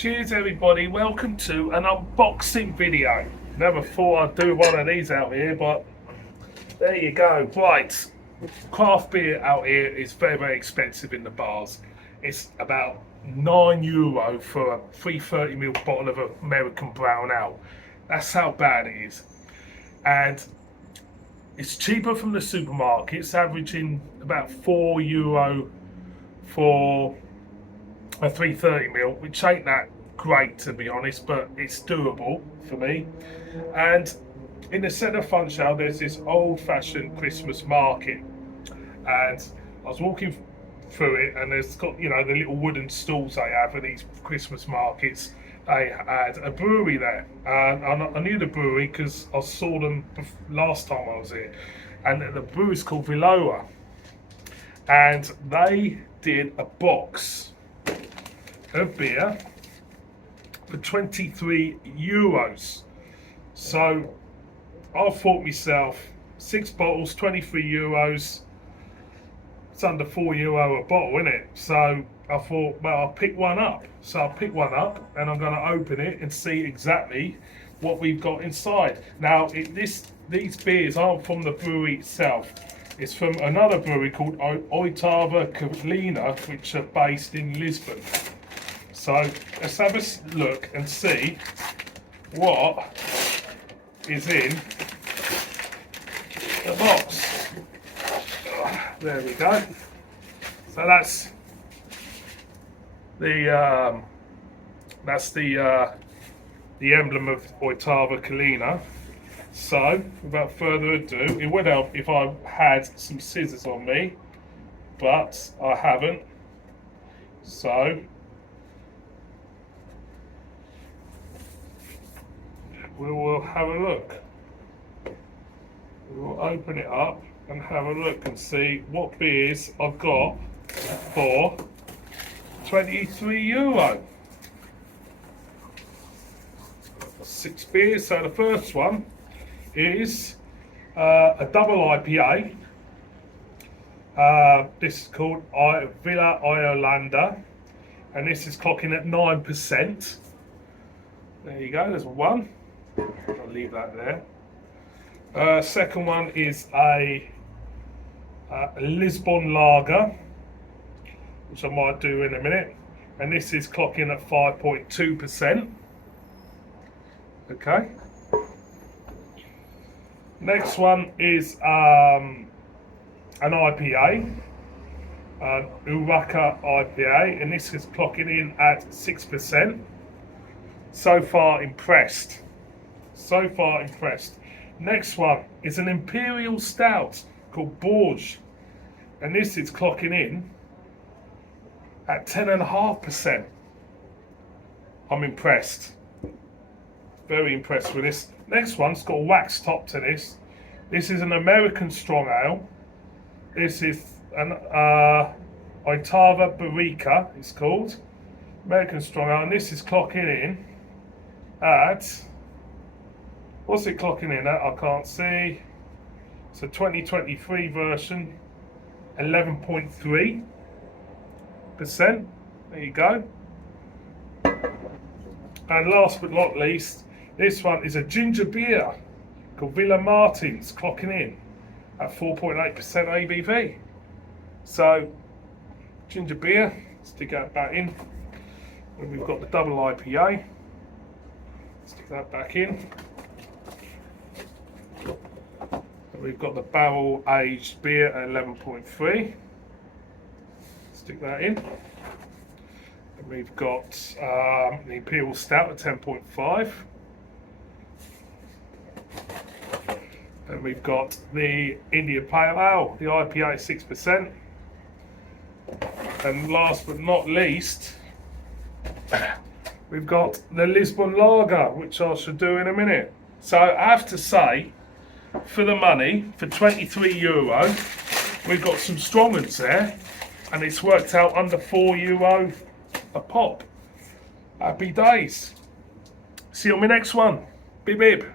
Cheers everybody, welcome to an unboxing video. Never thought I'd do one of these out here, but there you go. Right, craft beer out here is very, very expensive in the bars. It's about €9 for a 330ml bottle of American brown ale. That's how bad it is. And it's cheaper from the supermarkets, averaging about €4 for a 330ml, which ain't that great to be honest, but it's doable for me. And in the centre front show there's this old-fashioned Christmas market, and I was walking through it, and there's got, you know, the little wooden stalls they have at these Christmas markets. They had a brewery there, and I knew the brewery because I saw them last time I was here, and the brewery's called Oitava, and they did a box of beer for €23. So I thought myself, 6 bottles, €23. It's under €4 a bottle, isn't it? So I thought, well, I'll pick one up. So I'll pick one up and I'm going to open it and see exactly what we've got inside. Now, these beers aren't from the brewery itself. It's from another brewery called Oitava, Colina, which are based in Lisbon. So let's have a look and see what is in the box. There we go. So that's the emblem of Oitava Colina. So without further ado, it would help if I had some scissors on me, but I haven't. So we will have a look. We will open it up and have a look and see what beers I've got for €23. 6 beers. So the first one is a double IPA. This is called Villa Iolanda, and this is clocking at 9%. There you go, there's one. I'll leave that there. Second one is a Lisbon lager, which I might do in a minute, and this is clocking at 5.2%. Okay. Next one is an IPA, an Uraka IPA, and this is clocking in at 6%. So far impressed. So far impressed. Next one is an Imperial Stout called Borge, and this is clocking in at 10.5%. I'm impressed. Very impressed with this. Next one's got a wax top to this. This is an American strong ale. This is an Oitava Barrica, it's called. American strong ale, and this is clocking in at, what's it clocking in at? I can't see. It's a 2023 version, 11.3%. There you go. And last but not least, this one is a ginger beer called Villa Martins, clocking in at 4.8% ABV. So, ginger beer, stick that back in. And we've got the double IPA. Stick that back in. And we've got the barrel aged beer at 11.3. Stick that in. And we've got the Imperial Stout at 10.5. And we've got the India Pale Ale, the IPA at 6%. And last but not least, we've got the Lisbon Lager, which I shall do in a minute. So I have to say, for the money, for €23, we've got some strong ones there, and it's worked out under €4 a pop. Happy days. See you on my next one. Bib bib.